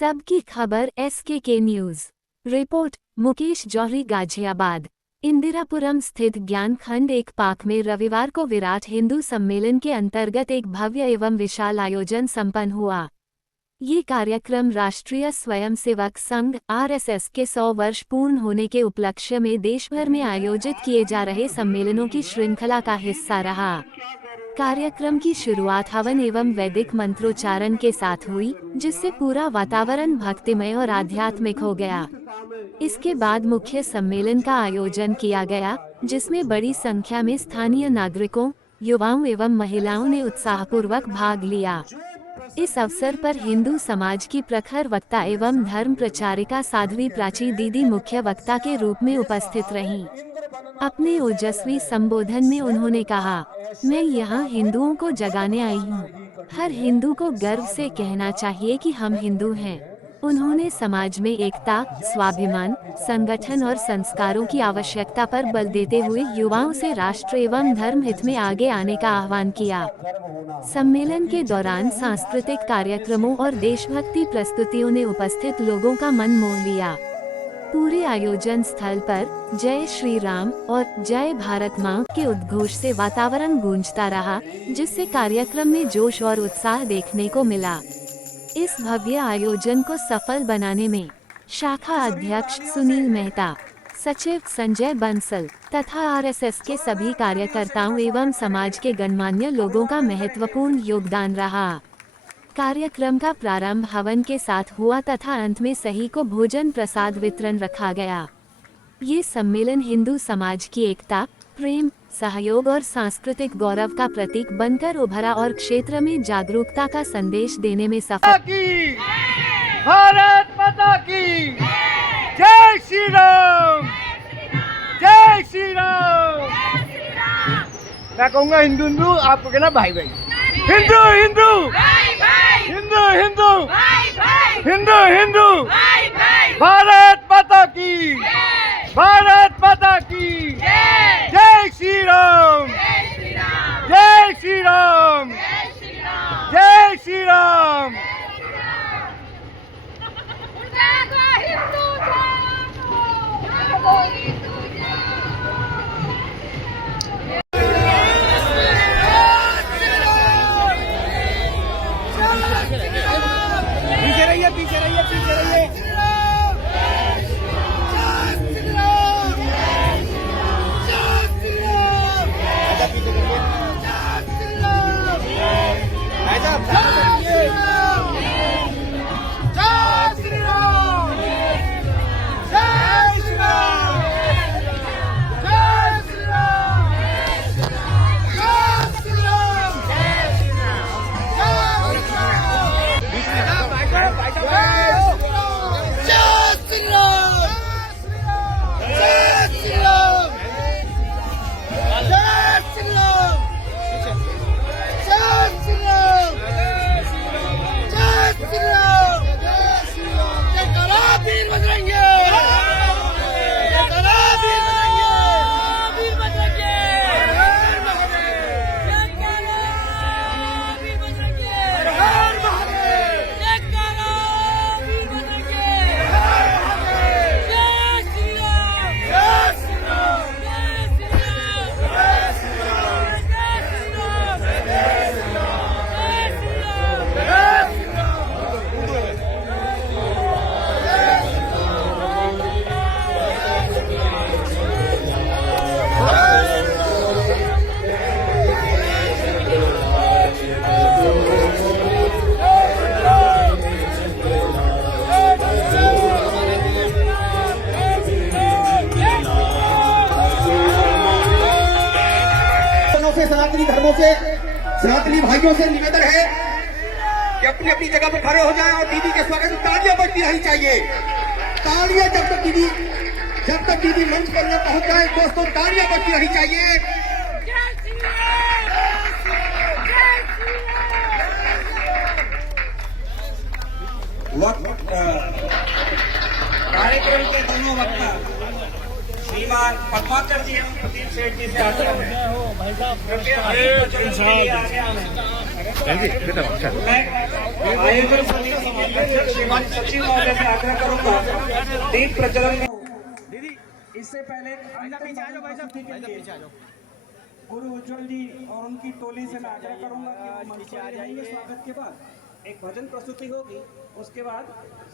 सबकी खबर SKK news. Report Mukesh जौहरी गाजियाबाद। इंदिरापुरम स्थित ज्ञान खंड 1 पार्क में रविवार को विराट हिंदू सम्मेलन के अंतर्गत एक भव्य एवं विशाल आयोजन संपन्न हुआ। ये कार्यक्रम राष्ट्रीय स्वयंसेवक संघ RSS के 100 वर्ष पूर्ण होने के उपलक्ष्य में देशभर में आयोजित किए जा रहे सम्मेलनों की श्रृंखला का हिस्सा रहा। कार्यक्रम की शुरुआत हवन एवं वैदिक मंत्रोच्चारण के साथ हुई, जिससे पूरा वातावरण भक्तिमय और आध्यात्मिक हो गया। इसके बाद मुख्य सम्मेलन का आयोजन किया गया, जिसमें बड़ी संख्या में स्थानीय नागरिकों, युवाओं एवं महिलाओं ने उत्साहपूर्वक भाग लिया। इस अवसर पर हिंदू समाज की प्रखर वक्ता एवं धर्म प्रचारिका साध्वी प्राची दीदी मुख्य वक्ता के रूप में उपस्थित रहीं। अपने ओजस्वी संबोधन में उन्होंने कहा, मैं यहाँ हिंदुओं को जगाने आई हूँ। हर हिंदू को गर्व से कहना चाहिए कि हम हिंदू हैं। उन्होंने समाज में एकता, स्वाभिमान, संगठन और संस्कारों की आवश्यकता पर बल देते हुए युवाओं से राष्ट्र एवं धर्म हित में आगे आने का आह्वान किया। सम्मेलन के दौरान सांस्कृतिक कार्यक्रमों और देशभक्ति प्रस्तुतियों ने उपस्थित लोगों का मन मोह लिया। पूरे आयोजन स्थल पर जय श्री राम और जय भारत माँ के उद्घोष से वातावरण गूंजता रहा, जिससे कार्यक्रम में जोश और उत्साह देखने को मिला। इस भव्य आयोजन को सफल बनाने में शाखा अध्यक्ष सुनील मेहता, सचिव संजय बंसल तथा RSS के सभी कार्यकर्ताओं एवं समाज के गणमान्य लोगों का महत्वपूर्ण योगदान रहा। कार्यक्रम का प्रारंभ हवन के साथ हुआ तथा अंत में सही को भोजन प्रसाद वितरण रखा गया। ये सम्मेलन हिंदू समाज की एकता, प्रेम, सहयोग और सांस्कृतिक गौरव का प्रतीक बनकर उभरा और क्षेत्र में जागरूकता का संदेश देने में सफल। भारत माता की जय श्री राम, जय श्री राम। मैं कहूँगा हिंदू हिंदू, आपको कहना भाई भाई। हिंदू हिंदू, हिंदू हिंदू, हिंदू हिंदू, भारत माता की, भारत माता की जय श्री राम, जय श्री राम, जय श्री राम। पीछे रहिए, पीछे रहिए, पीछे रहिए। सनातनी धर्मों से, सनातनी भाइयों से निवेदन है कि अपनी अपनी जगह पर खड़े हो जाएं और दीदी के स्वागत में तालियां बजती रहनी चाहिए। तालियां जब तक दीदी मंच पर न पहुंच जाए, दोस्तों तालियां बजती रहनी चाहिए। कार्यक्रम के दोनों वक्ता श्रीमान पद्माकर जी एवं प्रदीप सेठ जी से आग्रह है, कृपया मैं आयोजन समिति के अध्यक्ष श्रीमान सचिव महोदय से आग्रह करूंगा दीप प्रज्वलन में इससे पहले गुरु उज्जवल जी और उनकी टोली से मैं आग्रह करूंगा कि वो मंच पर आ जाएंगे। स्वागत के बाद एक भजन प्रस्तुति होगी, उसके बाद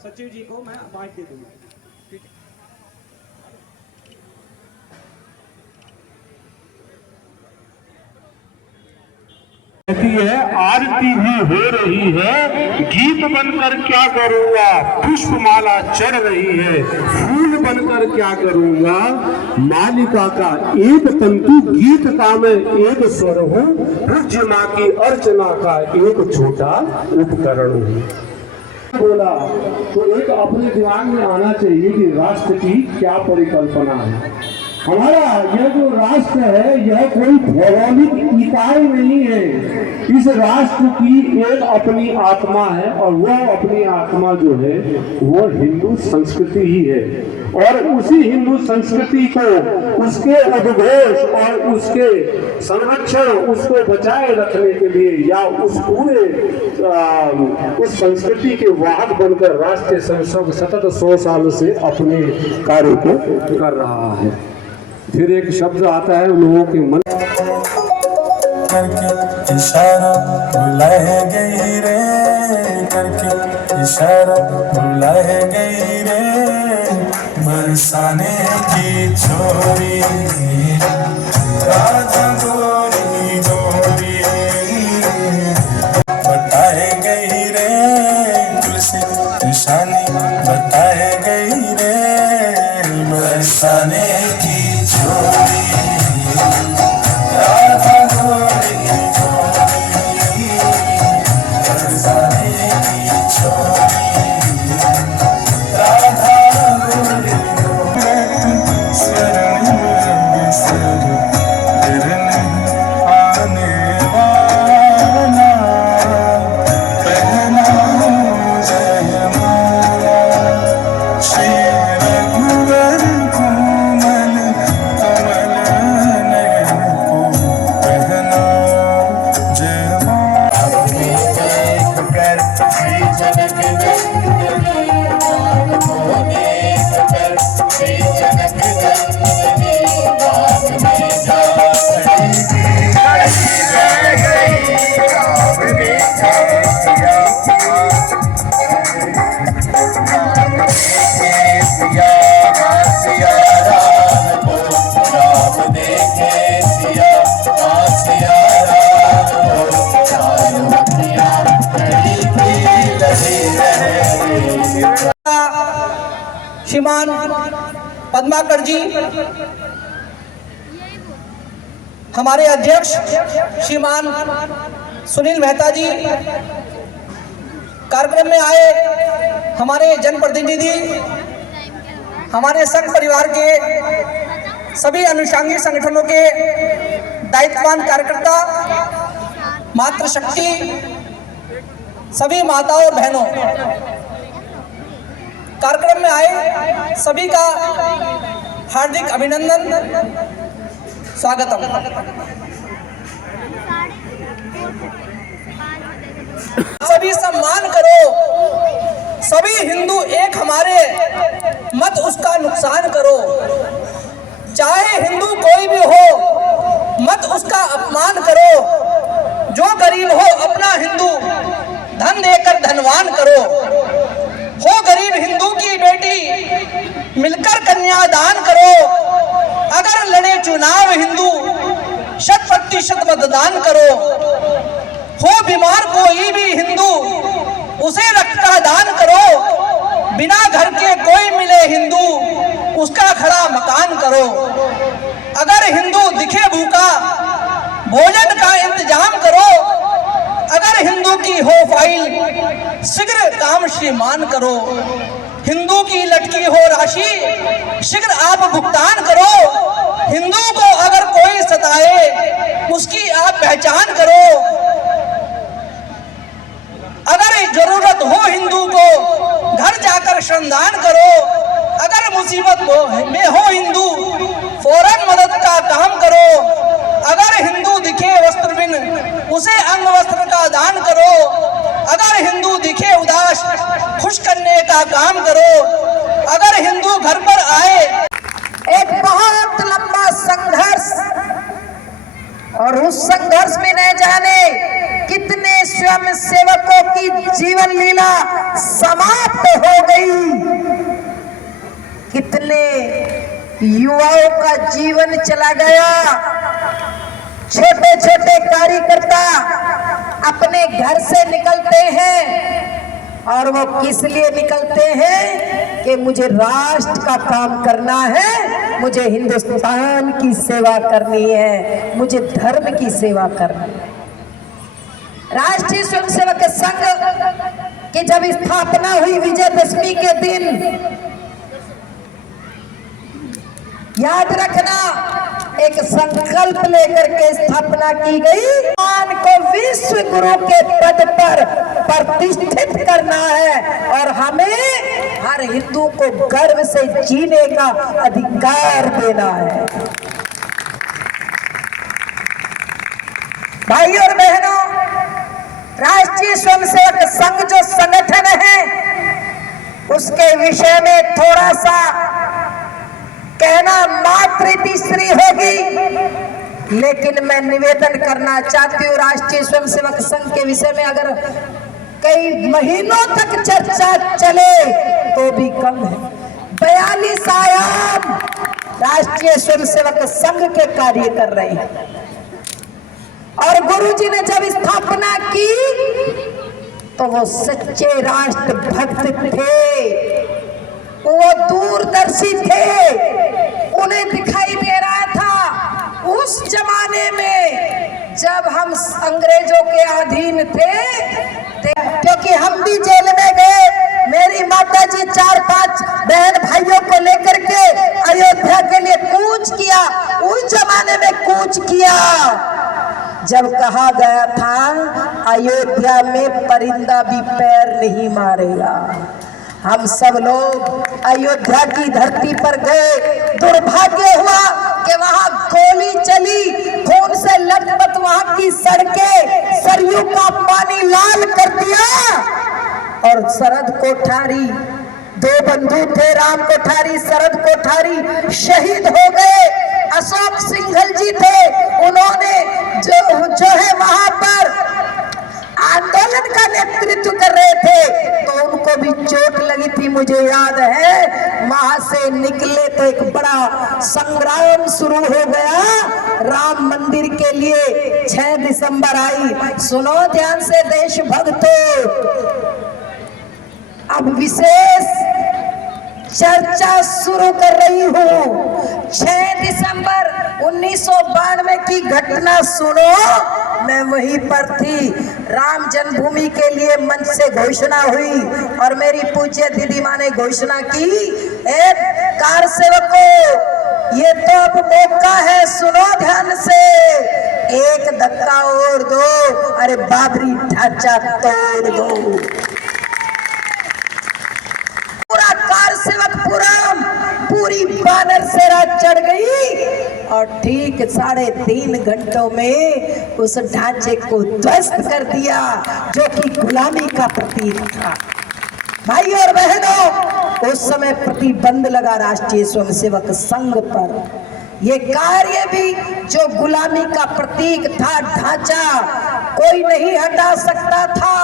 सचिव जी को मैं माइक दे दूंगा। है आरती भी हो रही है, गीत बनकर क्या करूंगा, पुष्पमाला चढ़ रही है, फूल बनकर क्या करूंगा, मालिका का एक तंतु गीत का मैं एक स्वर हूँ, पूज्य माँ की अर्चना का एक छोटा उपकरण हूँ। बोला तो एक अपने दिमाग में आना चाहिए कि राष्ट्र की क्या परिकल्पना है। हमारा यह जो राष्ट्र है यह कोई भौगोलिक इकाई नहीं है, इस राष्ट्र की एक अपनी आत्मा है और वह अपनी आत्मा जो है वो हिंदू संस्कृति ही है। और उसी हिंदू संस्कृति को, उसके उद्घोष और उसके संरक्षण, उसको बचाए रखने के लिए या उस पूरे उस संस्कृति के वाहक बनकर राष्ट्रीय संसद सतत 100 साल से अपने कार्य को कर रहा है। फिर एक शब्द आता है लोगों के मन करके इशारा बुलाए गई रे, करके इशारा बुलाए गई रे, बरसाने की छोरी राधा गोरी गोरी बताए गई रे, तुलसी निशानी बताए गई रे, बरसाने की छोरी राधा गोरी गोरी बरसाने की छोरी राधा गोरी गोरी शरण में सर गिरने आने वाला पहना जय माला श्री रघुवर कोमल कमल नयन को पहना जय माला। देख कर श्री जनक नंदनी बाग को देख कर श्री जनक नंदनी बाग में जा खड़ी थी, रह गई राम ने सिया सिया राम को, राम देखे सिया सिया राम को, चारों बत्तियां खड़ी थी लगी रहे। श्रीमान पद्माकर जी, हमारे अध्यक्ष श्रीमान सुनील मेहता जी, कार्यक्रम में आए हमारे जनप्रतिनिधि, हमारे संघ परिवार के सभी अनुषंगिक संगठनों के दायित्ववान कार्यकर्ता, मातृशक्ति, सभी माताओं और बहनों, कार्यक्रम में आए सभी का हार्दिक अभिनंदन, स्वागतम। सभी सम्मान करो, सभी हिंदू एक हमारे, मत उसका नुकसान करो, चाहे हिंदू कोई भी हो मत उसका अपमान करो, जो गरीब हो अपना हिंदू धन देकर धनवान करो, हो गरीब हिंदू की बेटी मिलकर कन्यादान करो, अगर लड़े चुनाव हिंदू 100% मतदान करो, हो बीमार कोई भी हिंदू उसे रक्त का दान करो, बिना घर के कोई मिले हिंदू उसका खड़ा मकान करो, अगर हिंदू दिखे भूखा भोजन का इंतजाम करो, अगर हिंदू की हो फाइल शीघ्र काम श्रीमान करो, हिंदू की लटकी हो राशि शीघ्र आप भुगतान करो, हिंदू को अगर कोई सताए उसकी आप पहचान करो, अगर जरूरत हो हिंदू को घर जाकर श्रमदान करो, अगर मुसीबत में हो हिंदू फौरन मदद का काम करो, अगर हिंदू दिखे वस्त्र बिन उसे अंग वस्त्र का दान करो, अगर हिंदू दिखे उदास खुश करने का काम करो, अगर हिंदू घर पर आए। एक बहुत लंबा संघर्ष, और उस संघर्ष में न जाने कितने स्वयं सेवकों की जीवन लीला समाप्त हो गई, कितने युवाओं का जीवन चला गया। छोटे छोटे कार्यकर्ता अपने घर से निकलते हैं और वो किस लिए निकलते हैं कि मुझे राष्ट्र का काम करना है, मुझे हिंदुस्तान की सेवा करनी है, मुझे धर्म की सेवा करनी है। राष्ट्रीय स्वयंसेवक संघ की जब स्थापना हुई विजयदशमी के दिन, याद रखना एक संकल्प लेकर के स्थापना की गई, भगवान को विश्व गुरु के पद पर प्रतिष्ठित करना है और हमें हर हिंदू को गर्व से जीने का अधिकार देना है। भाइयों और बहनों, राष्ट्रीय स्वयंसेवक संघ जो संगठन है उसके विषय में थोड़ा सा कहना मात्र तीसरी होगी, लेकिन मैं निवेदन करना चाहती हूँ राष्ट्रीय स्वयंसेवक संघ के विषय में अगर कई महीनों तक चर्चा चले तो भी कम है। 42 आयाम राष्ट्रीय स्वयंसेवक संघ के कार्य कर रहे हैं और गुरुजी ने जब स्थापना की तो वो सच्चे राष्ट्र भक्त थे, वो दूरदर्शी थे, उन्हें दिखाई दे रहा था उस जमाने में जब हम अंग्रेजों के अधीन थे, क्योंकि हम भी जेल में गए। मेरी माता जी 4-5 बहन भाइयों को लेकर के अयोध्या के लिए कूच किया, उस जमाने में कूच किया जब कहा गया था अयोध्या में परिंदा भी पैर नहीं मारेगा। हम सब लोग अयोध्या की धरती पर गए, दुर्भाग्य हुआ कि वहां गोली चली, खून से लथपथ वहां की सड़कें, सरयू का पानी लाल कर दिया और शरद कोठारी, 2 बंधु थे, राम कोठारी, शरद कोठारी शहीद हो गए। अशोक सिंघल जी थे, उन्होंने जो है वहां पर आंदोलन का नेतृत्व कर रहे थे तो उनको भी चोट लगी थी, मुझे याद है। वहां से निकले तो एक बड़ा संग्राम शुरू हो गया राम मंदिर के लिए। 6 दिसंबर आई, सुनो ध्यान से देशभक्तों, अब विशेष चर्चा शुरू कर रही हूँ। 6 दिसंबर 1992 की घटना सुनो, मैं वहीं पर थी। राम जन्मभूमि के लिए मंच से घोषणा हुई और मेरी पूज्य दीदी माँ ने घोषणा की, एक कार सेवकों ये तो अब मौका है, सुनो ध्यान से, एक धक्का और दो, अरे बाबरी ढांचा तोड़ दो। पूरा कार सेवक पुरम पूरी बानर सेना चढ़ गई और ठीक 3.5 घंटों में उस ढांचे को ध्वस्त कर दिया जो कि गुलामी का प्रतीक था। भाइयों और बहनों, उस समय प्रतिबंध लगा राष्ट्रीय स्वयंसेवक संघ पर। ये कार्य भी जो गुलामी का प्रतीक था, ढांचा, कोई नहीं हटा सकता था,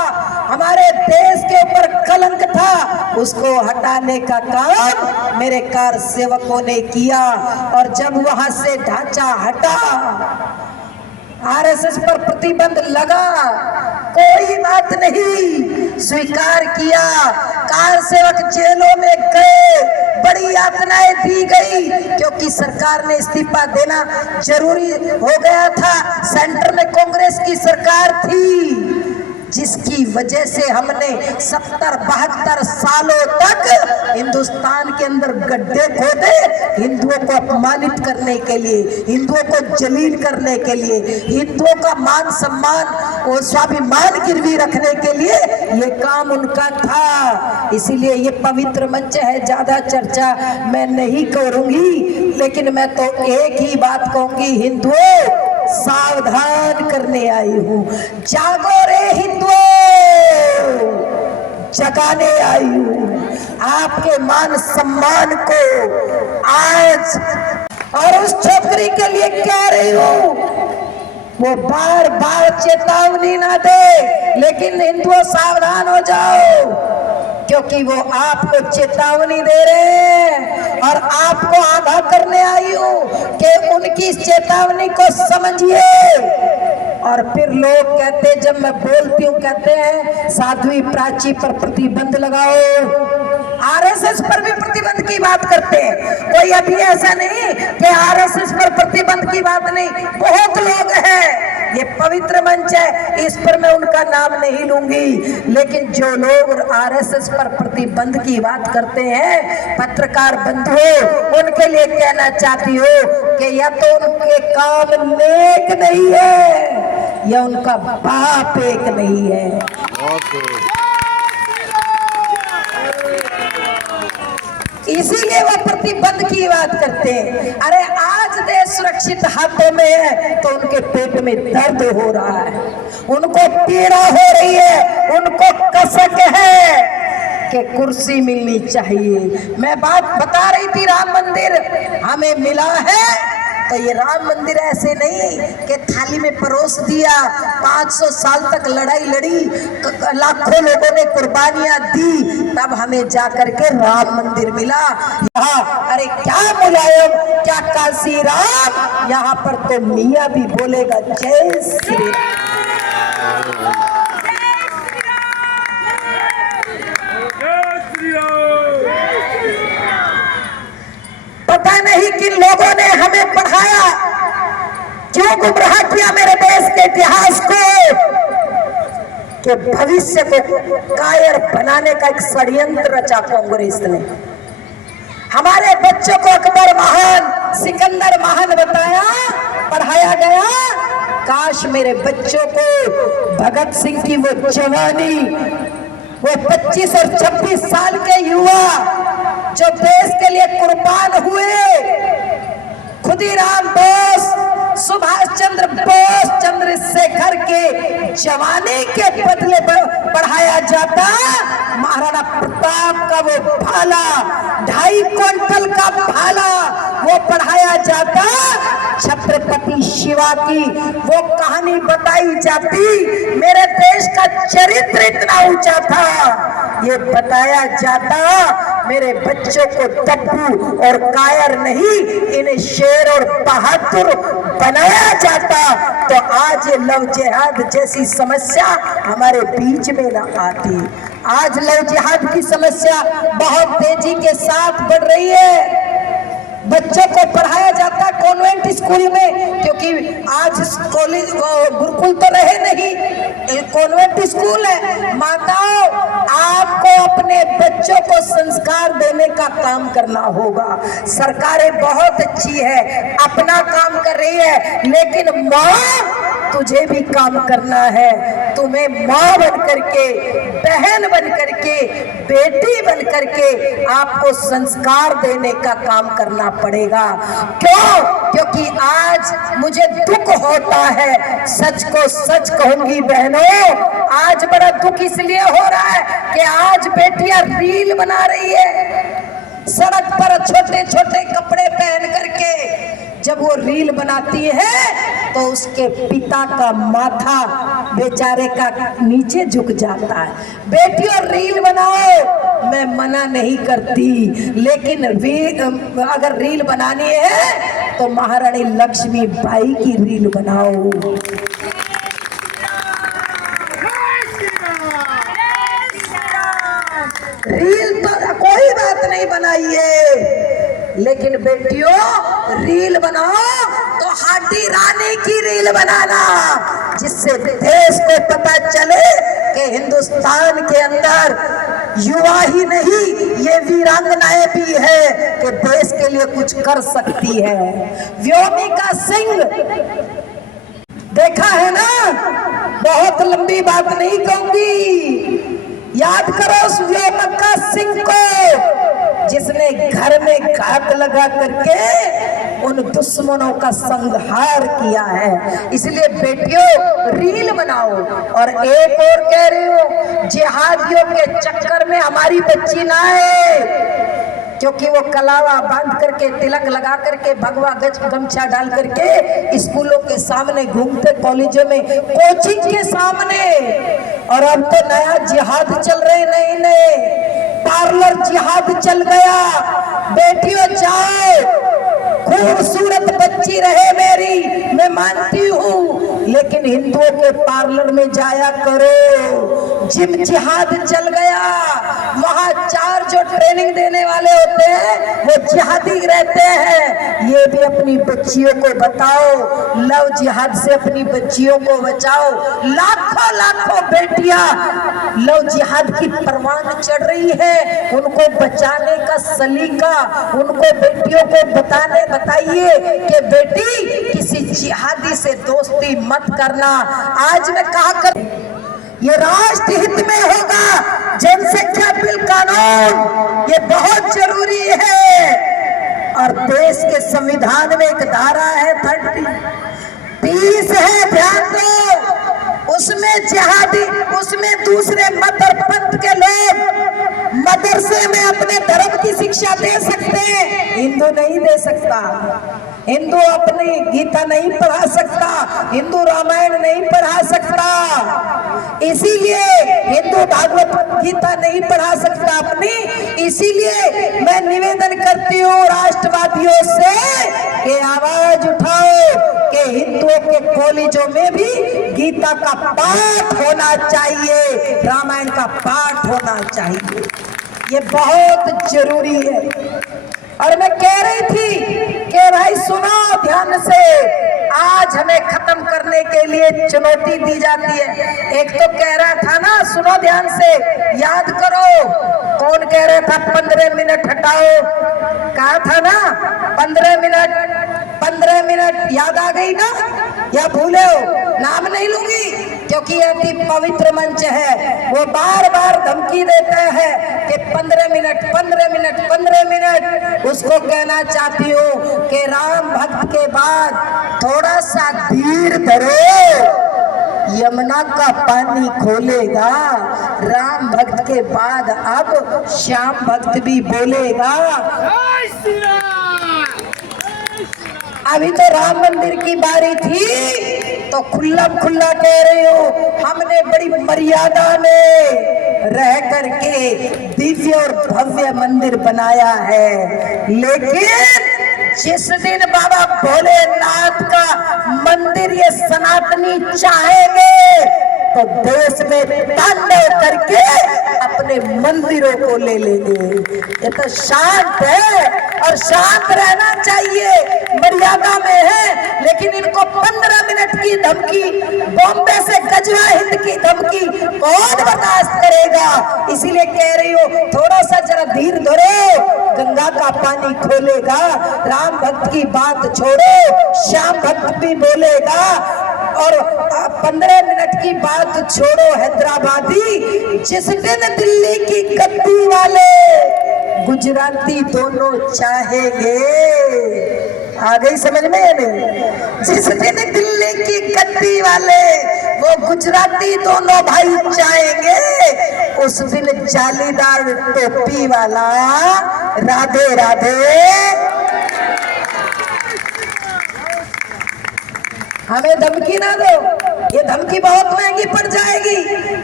हमारे देश के ऊपर कलंक था, उसको हटाने का काम मेरे कार सेवकों ने किया। और जब वहां से ढांचा हटा, आरएसएस पर प्रतिबंध लगा, कोई बात नहीं, स्वीकार किया। कार सेवक जेलों में गए, बड़ी यातनाएं दी गई क्योंकि सरकार ने इस्तीफा देना जरूरी हो गया था। सेंटर में कांग्रेस की सरकार थी जिसकी वजह से हमने 70-72 सालों तक हिंदुस्तान के अंदर गड्ढे खोदे, हिंदुओं को अपमानित करने के लिए, हिंदुओं को जलील करने के लिए, हिंदुओं का मान सम्मान और स्वाभिमान गिरवी रखने के लिए ये काम उनका था। इसीलिए ये पवित्र मंच है, ज्यादा चर्चा मैं नहीं करूंगी, लेकिन मैं तो एक ही बात कहूंगी, हिंदुओं सावधान करने आई हूँ। जागो रे हिंदुओं, जगाने आई हूँ आपके मान सम्मान को आज। और उस छोकरी के लिए कह रही हूँ वो बार बार चेतावनी ना दे, लेकिन हिंदुओं सावधान हो जाओ, क्योंकि वो आपको चेतावनी दे रहे हैं और आपको आगाह करने आई हूँ कि उनकी इस चेतावनी को समझिए। और फिर लोग कहते, जब मैं बोलती हूँ कहते हैं साध्वी प्राची पर प्रतिबंध लगाओ। आरएसएस पर भी प्रतिबंध की बात करते हैं। कोई अभी ऐसा नहीं कि आरएसएस पर प्रतिबंध की बात नहीं, बहुत लोग हैं। ये पवित्र मंच है, इस पर मैं उनका नाम नहीं लूंगी, लेकिन जो लोग आरएसएस पर प्रतिबंध की बात करते हैं, पत्रकार बंधुओं, उनके लिए कहना चाहती हूँ कि या तो उनके काम नेक नहीं है या उनका बाप एक नहीं है। इसीलिए वो प्रतिबंध की बात करते हैं। अरे आज देश सुरक्षित हाथों में है तो उनके पेट में दर्द हो रहा है, उनको पीड़ा हो रही है, उनको कसक है कि कुर्सी मिलनी चाहिए। मैं बात बता रही थी, राम मंदिर हमें मिला है तो ये राम मंदिर ऐसे नहीं कि थाली में परोस दिया। 500 साल तक लड़ाई लड़ी, लाखों लोगों ने कुर्बानियां दी, तब हमें जाकर के राम मंदिर मिला। यहाँ अरे क्या मुलायम, क्या काशी राम, यहाँ पर तो मियाँ भी बोलेगा जय श्री राम। पता नहीं किन लोगों ने हमें पढ़ाया, क्यों गुमराह किया मेरे देश के इतिहास को, कि भविष्य को कायर बनाने का एक षड्यंत्र रचा कांग्रेस ने। हमारे बच्चों को अकबर महान, सिकंदर महान बताया, पढ़ाया गया। काश मेरे बच्चों को भगत सिंह की वो जवानी, वो 25 और 26 साल के युवा जो देश के लिए कुर्बान हुए, खुदीराम बोस, सुभाष चंद्र बोस, चंद्रशेखर के जवानी के बदले बढ़ाया जाता महाराणा प्रताप का वो भाला, 2.5 क्विंटल का भाला वो पढ़ाया जाता, छत्रपति शिवा की वो कहानी बताई जाती, मेरे देश का चरित्र इतना ऊंचा था, ये बताया जाता, मेरे बच्चों को दब्बू और कायर नहीं, इन्हें शेर और बहादुर बनाया जाता, तो आज ये लव जिहाद जैसी समस्या हमारे बीच में न आती। आज लव जिहाद की समस्या बहुत तेजी के साथ बढ़ रही है। बच्चों को पढ़ाया जाता कॉन्वेंट स्कूल में, क्योंकि आज कॉलेज गुरुकुल तो रहे नहीं, कॉन्वेंट स्कूल है। माताओं, आपको अपने बच्चों को संस्कार देने का काम करना होगा। सरकारें बहुत अच्छी है, अपना काम कर रही है, लेकिन माँ तुझे भी काम करना है। तुम्हें माँ बन करके, बहन बन करके, बेटी बन करके आपको संस्कार देने का काम करना पड़ेगा। क्यों? क्योंकि आज मुझे दुख होता है, सच को सच कहूंगी बहनों, आज बड़ा दुख इसलिए हो रहा है कि आज बेटियां रील बना रही है सड़क पर, छोटे छोटे कपड़े पहन करके। जब वो रील बनाती है तो उसके पिता का माथा बेचारे का नीचे झुक जाता है। बेटियों रील बनाओ, मैं मना नहीं करती, लेकिन अगर रील बनानी है तो महारानी लक्ष्मीबाई की रील बनाओ। रील तो कोई बात नहीं बनाइए, लेकिन बेटियों रील बनाओ तो हाडी रानी की रील बनाना, जिससे देश को पता चले कि हिंदुस्तान के अंदर युवा ही नहीं, ये वीरांगनाएं भी है कि देश के लिए कुछ कर सकती है। व्योमिका सिंह देखा है ना, बहुत लंबी बात नहीं कहूंगी, याद करो उस व्योमिका सिंह को जिसने घर में घात लगा करके उन दुश्मनों का संहार किया है। इसलिए बेटियों रील बनाओ। और एक और कह रही हो, जिहादियों के चक्कर में हमारी बच्ची ना आए, क्योंकि वो कलावा बांध करके, तिलक लगा करके, भगवा गमछा डाल करके स्कूलों के सामने घूमते, कॉलेजों में, कोचिंग के सामने। और अब तो नया जिहाद चल रहे, नए नए पार्लर जिहाद चल गया। बेटियों जाओ, खूबसूरत बच्ची रहे मेरी, मैं मानती हूँ, लेकिन हिंदुओं के पार्लर में जाया करो। जिम जिहाद चल गया, वहाँ 4 जो ट्रेनिंग देने वाले होते हैं वो जिहादी रहते हैं। ये भी अपनी बच्चियों को बताओ, लव जिहाद से अपनी बच्चियों को बचाओ। लाखों लाखों बेटियां लव जिहाद की परवान चढ़ रही है, उनको बचाने का सलीका, उनको बेटियों को बताइए कि बेटी किसी जिहादी से दोस्ती मत करना। आज मैं कहा कर, ये राष्ट्र हित में होगा जनसंख्या बिल कानून, ये बहुत जरूरी है। और देश के संविधान में एक धारा है 30 है, ध्यान दो, उसमें जिहादी, उसमें दूसरे मत और पंथ के लोग मदरसे में अपने धर्म की शिक्षा दे सकते हैं, हिंदू नहीं दे सकता। हिंदू अपनी गीता नहीं पढ़ा सकता, हिंदू रामायण नहीं पढ़ा सकता, इसीलिए हिंदू भागवत गीता नहीं पढ़ा सकता अपनी। इसीलिए मैं निवेदन करती हूँ राष्ट्रवादियों से कि आवाज उठाओ कि हिंदुओं के कॉलेजों में भी गीता का पाठ होना चाहिए, रामायण का पाठ होना चाहिए, ये बहुत जरूरी है। और मैं कह रही थी कि भाई सुनो ध्यान से, आज हमें खत्म करने के लिए चुनौती दी जाती है। एक तो कह रहा था ना, सुनो ध्यान से, याद करो, कौन कह रहा था 15 मिनट हटाओ, कहा था ना 15 मिनट, याद आ गई ना, या भूले हो? नाम नहीं लूंगी क्योंकि अति पवित्र मंच है, वो बार बार धमकी देता है कि 15 मिनट। उसको कहना चाहती हूँ कि राम भक्त के बाद थोड़ा सा धीर धरो, यमुना का पानी खोलेगा। राम भक्त के बाद अब श्याम भक्त भी बोलेगा। अभी तो राम मंदिर की बारी थी तो खुला कह रही हूँ, हमने बड़ी मर्यादा में रह करके दिव्य और भव्य मंदिर बनाया है। लेकिन जिस दिन बाबा भोलेनाथ का मंदिर ये सनातनी चाहेंगे तो देश में तांडव करके अपने मंदिरों को ले लेंगे। ये तो शांत है और शांत रहना चाहिए, मर्यादा में है। लेकिन इनको 15 मिनट की धमकी, बॉम्बे से गजवा हिंद की धमकी कौन बर्दाश्त करेगा? इसीलिए कह रही हूँ थोड़ा सा जरा धीर धरो, गंगा का पानी खोलेगा। राम भक्त की बात छोड़ो, श्याम भक्त भी बोलेगा। और 15 मिनट की बात छोड़ो हैदराबादी, जिस दिन दिल्ली की गद्दी वाले गुजराती दोनों चाहेंगे, आ गई समझ में या नहीं? जिस दिन दिल्ली की गद्दी वाले वो गुजराती दोनों भाई चाहेंगे, उस दिन जालीदार टोपी वाला राधे राधे हमें धमकी ना दो। ये धमकी बहुत महंगी पड़ जाएगी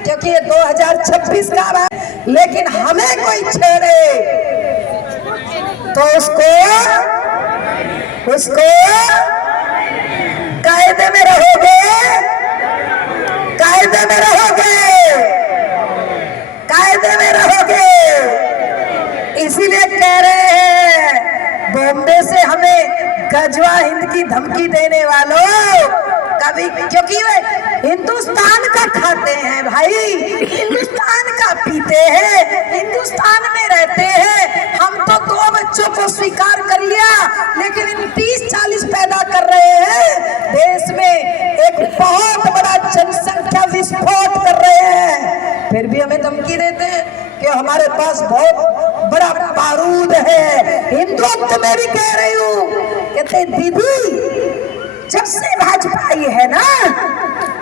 क्योंकि ये 2026 का है। लेकिन हमें कोई छेड़े तो उसको कायदे में रहोगे, कायदे में रहोगे, कायदे में रहोगे। इसीलिए कह रहे हैं बॉम्बे से हमें गजवा हिंद की धमकी देने वालों, कभी, क्योंकि वे हिंदुस्तान का खाते हैं भाई, हिंदुस्तान का पीते हैं, हिंदुस्तान में रहते हैं। हम तो 2 बच्चों को स्वीकार कर लिया, लेकिन इन 30-40 पैदा कर रहे हैं। देश में एक बहुत बड़ा जनसंख्या विस्फोट कर रहे हैं, फिर भी हमें धमकी देते हैं कि हमारे पास बहुत बड़ा बारूद है। हिंदुत्व में भी कह रही हूँ कहते दीदी जब से भाजपा आई है ना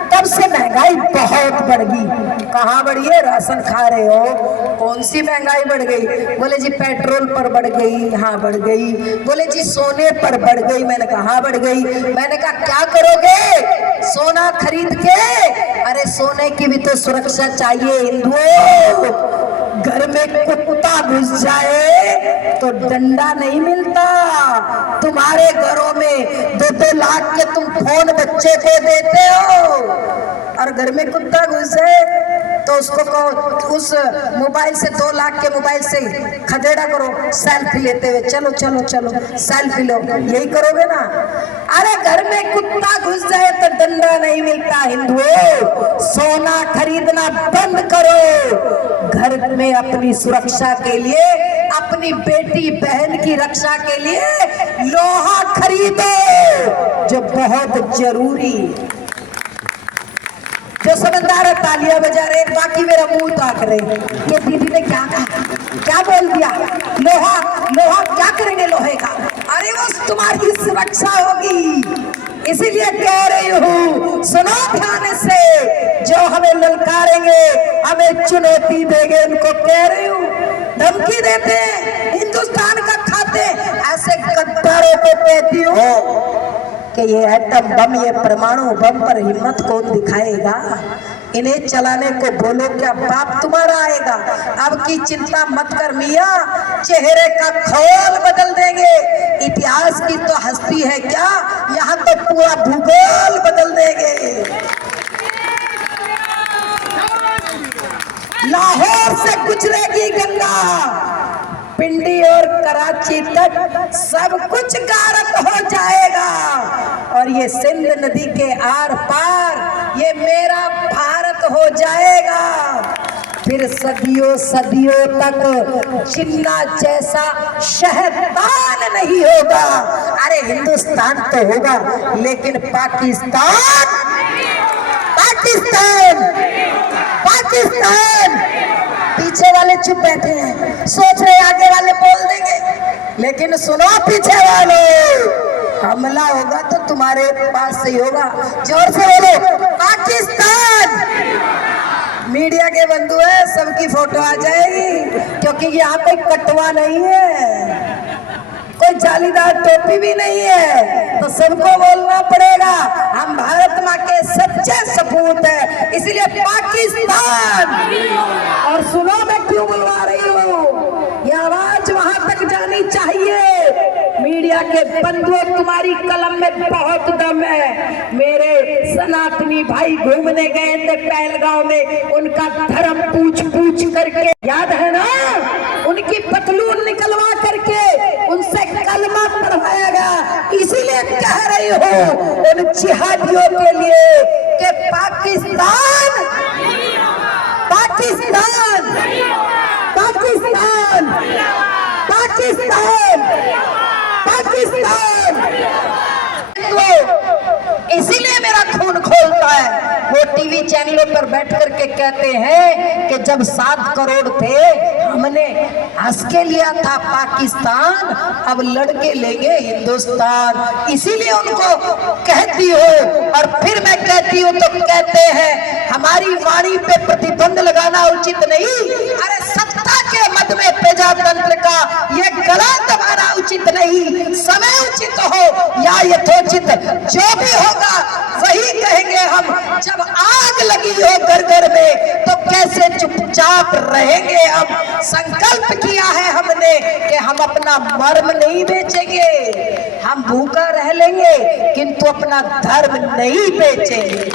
तब से महंगाई बहुत बढ़ गई। कहाँ बढ़ी है? राशन खा रहे हो, कौन सी महंगाई बढ़ गई? बोले जी पेट्रोल पर बढ़ गई। हाँ बढ़ गई। बोले जी सोने पर बढ़ गई। मैंने कहा हाँ बढ़ गई। मैंने कहा क्या करोगे सोना खरीद के? अरे सोने की भी तो सुरक्षा चाहिए हिंदुओं। घर में कुत्ता घुस जाए तो डंडा नहीं मिलता। तुम्हारे घरों में 2-2 लाख के तुम फोन बच्चे को देते हो और घर में कुत्ता घुस जाए तो उसको कहो उस मोबाइल से 2 लाख के मोबाइल से खदेड़ा करो सेल्फी लेते हुए, चलो चलो चलो सेल्फी लो, यही करोगे ना? अरे घर में कुत्ता घुस जाए तो डंडा नहीं मिलता हिंदुओं। सोना खरीदना बंद करो। घर में अपनी सुरक्षा के लिए, अपनी बेटी बहन की रक्षा के लिए लोहा खरीदो जो बहुत जरूरी। जो समझदार है तालियां बजा रहे, बाकी मेरा मुंह ताक रहे कि दीदी ने क्या कहा, क्या बोल दिया। लोहा लोहा क्या करेंगे लोहे का? अरे वो तुम्हारी सुरक्षा होगी, इसीलिए कह रही हूँ सुनो ध्यान से। जो हमें ललकारेंगे, हमें चुनौती देंगे, उनको कह रही हूँ धमकी देते हैं, हिंदुस्तान का खाते, ऐसे गद्दारों को कहती हूँ कि ये एटम बम, ये परमाणु बम पर हिम्मत कौन दिखाएगा? इन्हें चलाने को बोलो क्या बाप तुम्हारा आएगा? अब की चिंता मत कर मियाँ, चेहरे का खोल बदल देंगे। इतिहास की तो हस्ती है क्या, यहाँ तो पूरा भूगोल बदल देंगे। लाहौर से गुजरेगी गंगा, पिंडी और कराची तक सब कुछ गारक हो जाएगा और ये सिंध नदी के आर पार ये मेरा भारत हो जाएगा। फिर सदियों सदियों तक जिन्ना जैसा शहतान नहीं होगा। अरे हिंदुस्तान तो होगा लेकिन पाकिस्तान पाकिस्तान पाकिस्तान। पीछे वाले चुप बैठे हैं, सोच रहे आगे वाले बोल देंगे, लेकिन सुनो पीछे वाले, हमला होगा तो तुम्हारे पास से ही होगा। जोर से बोलो पाकिस्तान। मीडिया के बंधु है, सबकी फोटो आ जाएगी क्योंकि यहाँ कोई कटवा नहीं है, कोई जालीदार टोपी भी नहीं है, तो सबको बोलना पड़ेगा हम भारत माँ के सच्चे सपूत है, इसलिए पाकिस्तान। और सुनो मैं क्यों बुलवा रही हूँ, ये आवाज वहां तक जानी चाहिए। मीडिया के बंधुओं तुम्हारी कलम में बहुत दम है। मेरे सनातनी भाई घूमने गए थे पहलगांव में, उनका धर्म पूछ पूछ करके, याद है ना, उनकी पतलून निकलवा करके उनसे कलमा पढ़वाया गया। इसीलिए कह रही हूँ उन जिहादियों के लिए कि पाकिस्तान पाकिस्तान पाकिस्तान पाकिस्तान पाकिस्तान। इसीलिए मेरा खून खोलता है। वो टीवी चैनलों पर बैठ करके कहते हैं कि जब 7 करोड़ थे हमने हंस के लिया था पाकिस्तान, अब लड़के लेंगे हिंदुस्तान। इसीलिए उनको कहती हो और फिर मैं कहती हूँ तो कहते हैं हमारी वाणी पे प्रतिबंध लगाना उचित नहीं। अरे सत्ता के मद में प्रजातंत्र का ये गला दबाना उचित नहीं। समय उचित हो या यथोचित, जो भी होगा वही कहेंगे हम। जब आग लगी हो घर घर में तो कैसे चुपचाप रहेंगे हम। संकल्प किया है हमने कि हम अपना मर्म नहीं बेचेंगे, हम भूखा रह लेंगे किंतु अपना धर्म नहीं बेचेंगे।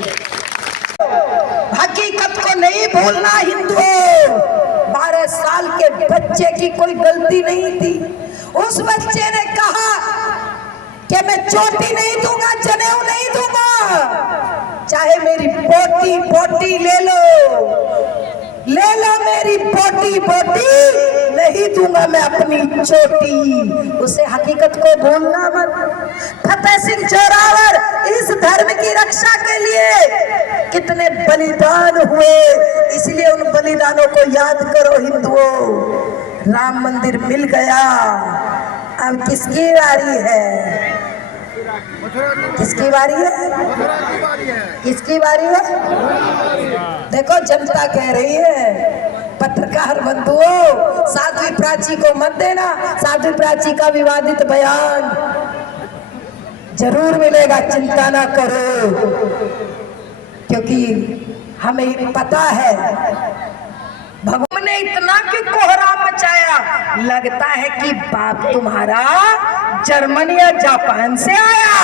हकीकत को नहीं भूलना हिंदुओं। 12 साल के बच्चे की कोई गलती नहीं थी। उस बच्चे ने कहा कि मैं चोटी नहीं दूंगा, जनेऊ नहीं दूंगा, चाहे मेरी पोटी पोटी ले लो मेरी पोटी पोटी, नहीं दूंगा मैं अपनी चोटी। उसे हकीकत को भूलना मत। फतेह सिंह जोरावर इस धर्म की रक्षा के लिए कितने बलिदान हुए, इसलिए उन बलिदानों को याद करो हिंदुओं। राम मंदिर मिल गया, अब किसकी बारी है? किसकी बारी है? किसकी बारी है? देखो जनता कह रही है, पत्रकार बंधुओं, साध्वी प्राची को मत देना। साध्वी प्राची का विवादित बयान जरूर मिलेगा, चिंता ना करो, क्योंकि हमें पता है भगवान ने इतना क्यों कोहरा मचाया। लगता है कि बाप तुम्हारा जर्मन या जापान से आया।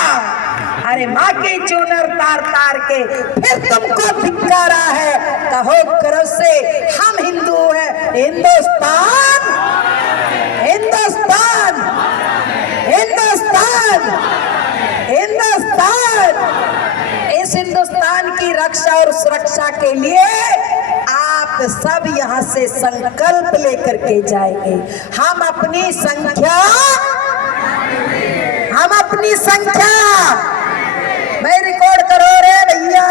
अरे माँ की चूनर तार तार के फिर तुमको धिक्कारा है। कहो करो से हम हिंदू हैं। हिंदुस्तान, हिंदुस्तान, हिंदुस्तान, हिंदुस्तान। इस हिंदुस्तान की रक्षा और सुरक्षा के लिए आप सब यहाँ से संकल्प लेकर के जाएंगे। हम अपनी संख्या मैं रिकॉर्ड करो रे भैया,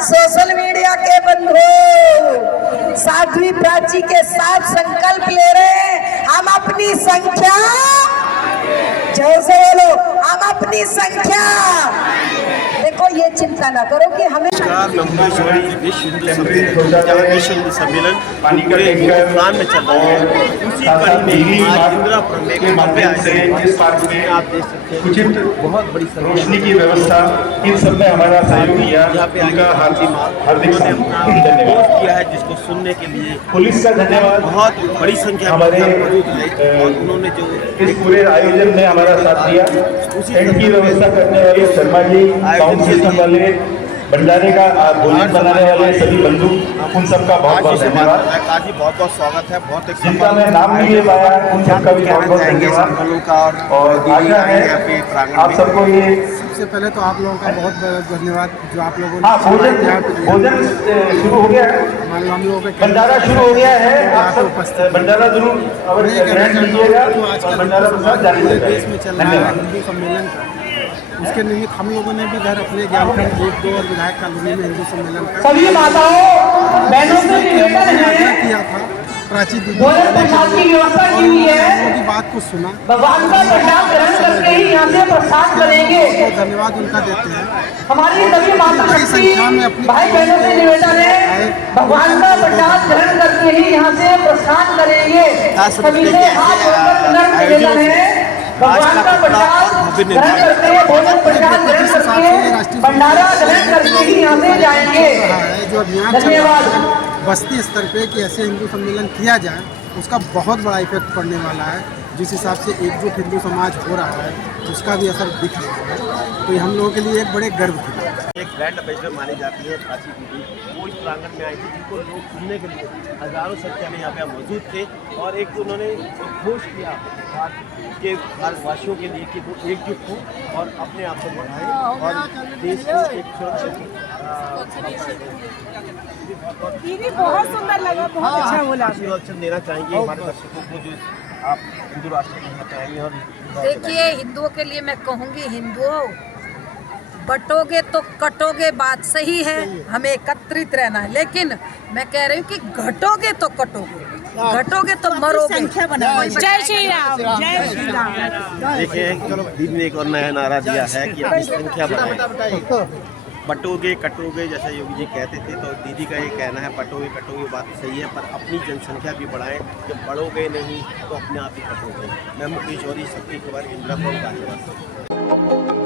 सोशल मीडिया के बंधु, साध्वी प्राची के साथ संकल्प ले रहे हैं। हम अपनी संख्या, जोर से बोलो, हम अपनी संख्या। देखो ये चिंता ना करो कि हमें विश्व हिंदू सम्मेलन पूरे हिंदुस्तान में चल रहा है। उसी कड़ी में आज इंदिरापुरम में एक भव्य आयोजन है। आप देख सकते हैं उचित बहुत बड़ी रोशनी की व्यवस्था, इन सब में हमारा सहयोग किया। यहाँ पे उनका हार्दिक धन्यवाद किया है, जिसको सुनने के लिए पुलिस का धन्यवाद। बहुत बड़ी संख्या में मौजूद है और उन्होंने जो इस पूरे आयोजन में हमारा साथ दिया। टेंट की व्यवस्था करने वाले शर्मा जी, साउंड सिस्टम वाले, भंडारे का भोजन बनाने वाले सभी बंधु, उन सबका बहुत बहुत धन्यवाद। काजी बहुत बहुत स्वागत है। बहुत एक जिनका मैं नाम नहीं ले पाया उन सबका भी बहुत बहुत धन्यवाद। और आशा है आप सबको ये, सबसे पहले तो आप लोगों का बहुत बहुत धन्यवाद जो आप लोगों ने भोजन शुरू हो गया है, हम लोगों के भंडारा शुरू हो गया है। आप सब भंडारा जरूर ग्रहण कीजिएगा और भंडारा प्रसाद जारी देश में चल रहा है हिंदू सम्मेलन का, उसके निमित्त हम लोगों ने भी घर अपने ज्ञानखंड 1-2 और विधायक कॉलोनी में हिंदू सम्मेलन का सभी माताओं बहनों से निवेदन है, किया था। प्राची दीदी भोजन प्रसाद की व्यवस्था की हुई है। उनकी बात को सुना, भगवान का प्रसाद ग्रहण करके ही यहाँ से प्रसाद करेंगे। बहुत धन्यवाद उनका देते हैं। हमारी सभी माता शक्ति भाई बहनों से निवेदन है, भगवान का प्रसाद ग्रहण करके ही यहाँ से प्रसाद करेंगे। सभी से हाथ जोड़कर विनम्र निवेदन है, भगवान का प्रसाद ग्रहण करके, भोजन प्रसाद ग्रहण करके, भंडारा ग्रहण करके ही यहाँ से जाएंगे। जो अभियान चल रहा धन्यवाद। है बस्ती स्तर पे कि ऐसे हिंदू सम्मेलन किया जाए, उसका बहुत बड़ा इफेक्ट पड़ने वाला है। जिस हिसाब से एकजुट हिंदू समाज हो रहा है उसका भी असर दिख रहा है, तो ये हम लोगों के लिए एक बड़े गर्व की बात है। एक ब्रांड एम्बेसडर मानी जाती है प्राची दीदी, वो इस प्रांगण में आई थी, जिनको लोग सुनने के लिए हजारों संख्या में यहाँ पे मौजूद थे। और एक उन्होंने घोष किया कि भारतवासियों के लिए कि वो एकजुट हो और अपने आप को बढ़ाएं और देश को एक दीदी बहुत सुंदर लगा, बहुत अच्छा बोला। आशीर्वाद देना चाहेंगे हमारे दर्शकों को जो आप हिंदू राष्ट्र कहना चाहेंगे। और देखिए हिंदुओं के लिए मैं कहूँगी, हिंदुओं बटोगे तो कटोगे, बात सही है, हमें एकत्रित रहना है, लेकिन मैं कह रही हूँ कि घटोगे तो कटोगे, घटोगे तो मरोगे। जय श्री राम, जय श्री राम। देखिए दीदी ने एक और नया नारा दिया है कि अपनी संख्या बढ़ाएं, बटोगे कटोगे, जैसा योगी जी कहते थे। तो दीदी का ये कहना है बटोगे कटोगे बात सही है, पर अपनी जनसंख्या भी बढ़ाएं। जब बढ़ोगे नहीं तो अपने आप ही कटोगे। मैं मुकेश और सबकी खबर इंदिरापुरम गाजियाबाद।